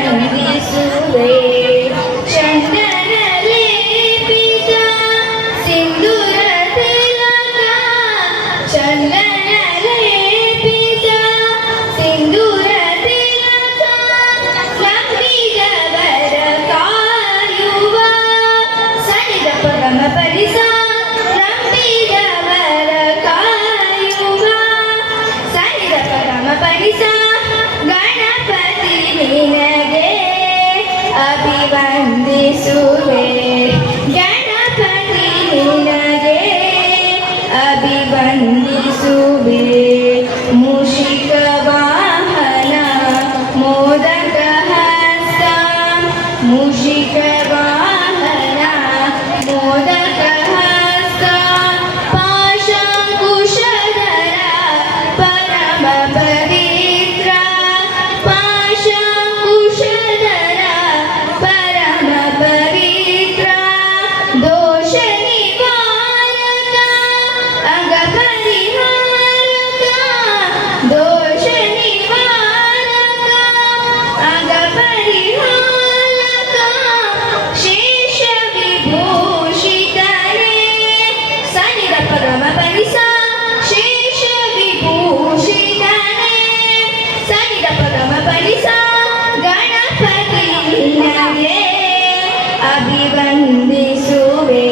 ವಂದಿಸುವೆ ಚಂದನ ಲೇಪಿತ ಸಿಂಧೂರ ತಿಲಕ ಚಂದನ ಲೇಪಿತ ಸಿಂಧೂರ ತಿಲಕ ನಂಬಿದವರ ಕಾಯುವ ಸನಿದ ಪರಮ ಪರಿಸ ನಂಬಿದವರ ಕಾಯುವ ಸನಿದ ಪರಮ ಪರಿಸ ಗಣಪತಿ ನಿನಗೆ ಅಭಿವಂದಿಸುವೆ ಗಣಪತಿ ನಿನಗೆ ಅಭಿವಂದಿಸುವೆ ಮೂಷಿಕ ವಾಹನ ಮೋದಕ ಹಸ್ತ ಮೂಷಿಕ ವಾಹನ ಮೋದಕ ಹಸ್ತ ಪಾಶಂಕುಶಧರ ಪರಮ ಪವಿತ್ರ ಪಾಶಂಕುಶಧರ ಪರಮ ಪವಿತ್ರ ದೋಷ ನಿವಾರಕ ಅಂಗ ಪರಿಹಾರಕ ದೋಷ ನಿವಾರಕ ಅಂಗ ಪರಿಹಾರಕ ಶೇಷ ವಿಭೂಷಿತನೇ ಸನಿದ ಪರಮ ಪರಿಸ ಶೇಷ ವಿಭೂಷಿತನೇ ಸನಿದ ಪರಮ ಪರಿಸ ಗಣಪತಿ ನಿನಗೆ ಅಭಿವಂದಿಸುವೆ